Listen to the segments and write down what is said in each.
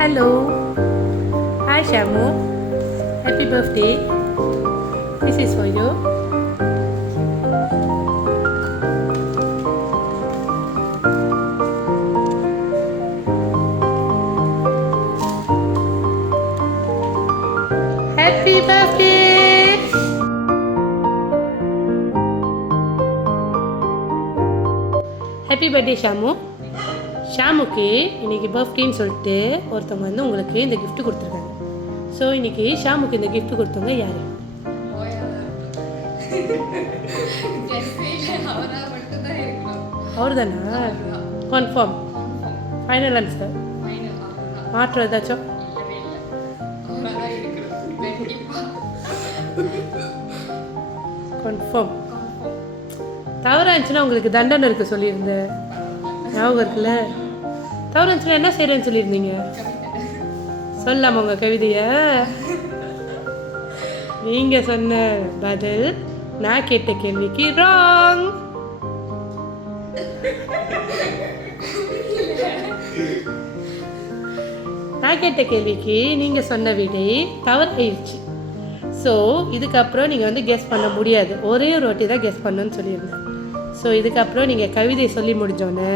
Hello. Hi Shamu. Happy birthday. This is for you. Happy birthday. Happy birthday Shamu. ஷாமுக்கு இன்றைக்கி பர்த்டேன்னு சொல்லிட்டு ஒருத்தவங்க வந்து உங்களுக்கு இந்த கிஃப்ட் கொடுத்துருக்காங்க. ஸோ இன்றைக்கி ஷாமுக்கு இந்த கிஃப்ட் கொடுத்தவங்க யார்? அவர் தானா? கன்ஃபார்ம், ஃபைனல் ஆன்சர், மாற்றம் ஏதாச்சும்? கன்ஃபார்ம். தவறாக இருந்துச்சுன்னா உங்களுக்கு தண்டனை இருக்குது சொல்லியிருந்தேன், ஞாபகம் இருக்குல்ல? தவறு இருந்துச்சுன்னா என்ன செய்கிறேன்னு சொல்லியிருந்தீங்க? சொல்லாம உங்கள் கவிதையை. நீங்கள் சொன்ன பதில் நான் கேட்ட கேள்விக்கு ராங். நான் கேட்ட கேள்விக்கு நீங்கள் சொன்ன விடை தவறாயிடுச்சு. ஸோ இதுக்கப்புறம் நீங்கள் வந்து கெஸ் பண்ண முடியாது, ஒரே ஒரு வாட்டி தான் கெஸ் பண்ணணும்னு சொல்லியிருந்தேன். ஸோ இதுக்கப்புறம் நீங்கள் கவிதை சொல்லி முடிஞ்சோடனே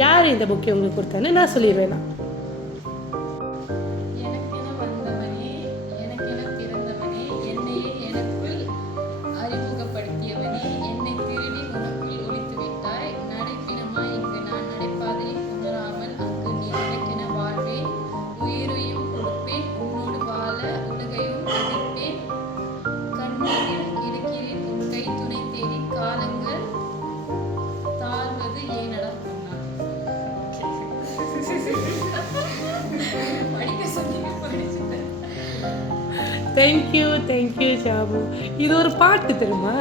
யார் இந்த புக்கை உங்களுக்கு கொடுத்தான்னு நான் சொல்லிடுவேன். தேங்க்யூ ஷாமு. இது ஒரு பாட்டு தெரியுமா?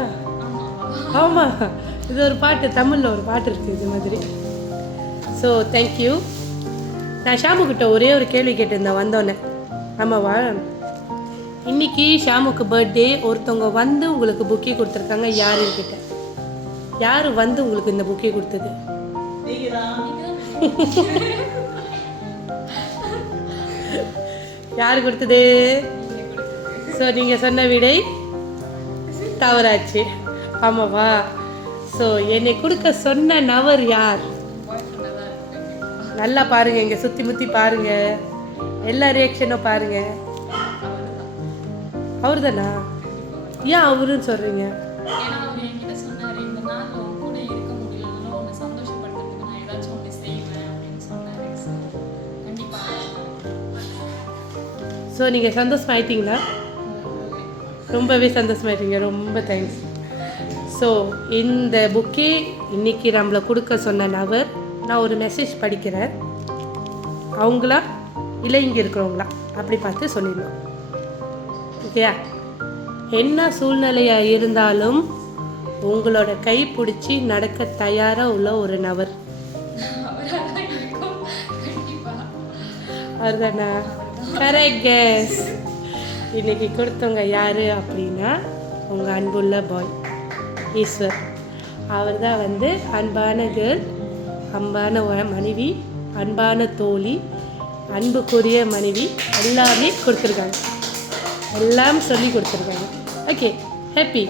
ஆமாம், இது ஒரு பாட்டு, தமிழில் ஒரு பாட்டு இருக்குது இது மாதிரி. So thank you. நான் ஷாமுக்கிட்ட ஒரே ஒரு கேள்வி கேட்டிருந்தேன் வந்தோன்னே. ஆமாவா? இன்னைக்கு ஷாமுக்கு பர்த்டே, ஒருத்தவங்க வந்து உங்களுக்கு புக்கே கொடுத்துருக்காங்க. யாருக்கிட்ட? யார் வந்து உங்களுக்கு இந்த புக்கே கொடுத்தது? யார் கொடுத்தது? ஸோ நீங்கள் சொன்ன விடை தவறாச்சு. ஆமாவா? ஸோ என்னை கொடுக்க சொன்ன நபர் யார்? நல்லா பாருங்கள், இங்கே சுற்றி முற்றி பாருங்கள், எல்லா ரியாக்ஷனும் பாருங்கள். அவர் தானா? ஏன் அவருன்னு சொல்கிறீங்க? ஸோ நீங்கள் சந்தோஷமாயிட்டீங்களா? ரொம்பவே சந்தோஷமாயிட்டீங்க, ரொம்ப தேங்க்ஸ். ஸோ இந்த புக்கே இன்றைக்கி நம்மளை கொடுக்க சொன்ன நபர், நான் ஒரு மெசேஜ் படிக்கிறேன், அவங்களா இல்லை இங்கே இருக்கிறவங்களா அப்படி பார்த்து சொல்லிடணும். ஓகேயா? என்ன சூழ்நிலையாக இருந்தாலும் உங்களோட கை பிடிச்சி நடக்க தயாராக உள்ள ஒரு நபர். அதுதானா? Correct guess. இன்னைக்கு கொடுத்தவங்க யார் அப்படின்னா உங்கள் அன்புள்ள பாய் ஈஸ்வர். அவர் தான் வந்து அன்பான கேர்ள், அன்பான மனைவி, அன்பான தோழி, அன்புக்குரிய மனைவி எல்லாமே கொடுத்துருக்காங்க, எல்லாம் சொல்லி கொடுத்துருக்காங்க. Okay, happy.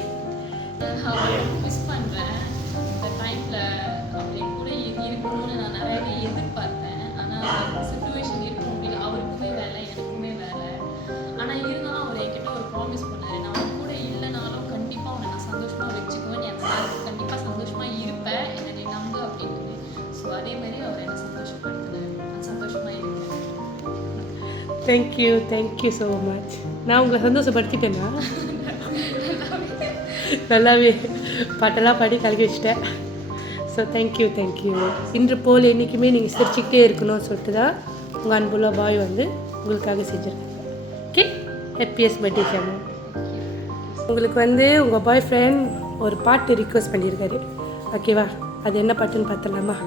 Thank you so much. நான் உங்களை சந்தோஷப்படுத்திட்டேன்னா? நல்லாவே பாட்டெல்லாம் பாடி கலக்கி வச்சுட்டேன். So thank you. இன்று போல் என்றைக்குமே நீங்கள் சிரிச்சுக்கிட்டே இருக்கணும்னு சொல்லிட்டு தான் உங்கள் அன்புள்ள பாய் வந்து உங்களுக்காக செஞ்சுருக்கேன். Okay, happiest birthday Shamu. உங்களுக்கு வந்து உங்கள் பாய் ஃப்ரெண்ட் ஒரு பாட்டு ரிக்வெஸ்ட் பண்ணியிருக்காரு. ஓகேவா? அது என்ன பாட்டுன்னு பார்த்துடலாமா?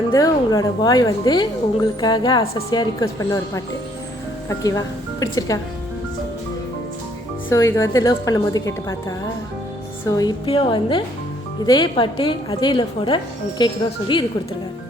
வந்து உங்களோட பாய் வந்து உங்களுக்காக ஆசையாக ரிக்வெஸ்ட் பண்ண ஒரு பாட்டு. ஓகேவா? பிடிச்சிருக்கா? ஸோ இது வந்து லவ் பண்ணும்போது கேட்டு பார்த்தா. ஸோ இப்போயும் வந்து இதே பாட்டு அதே லவ்வோட அவங்க கேட்குறோம் சொல்லி இது கொடுத்துருக்காங்க.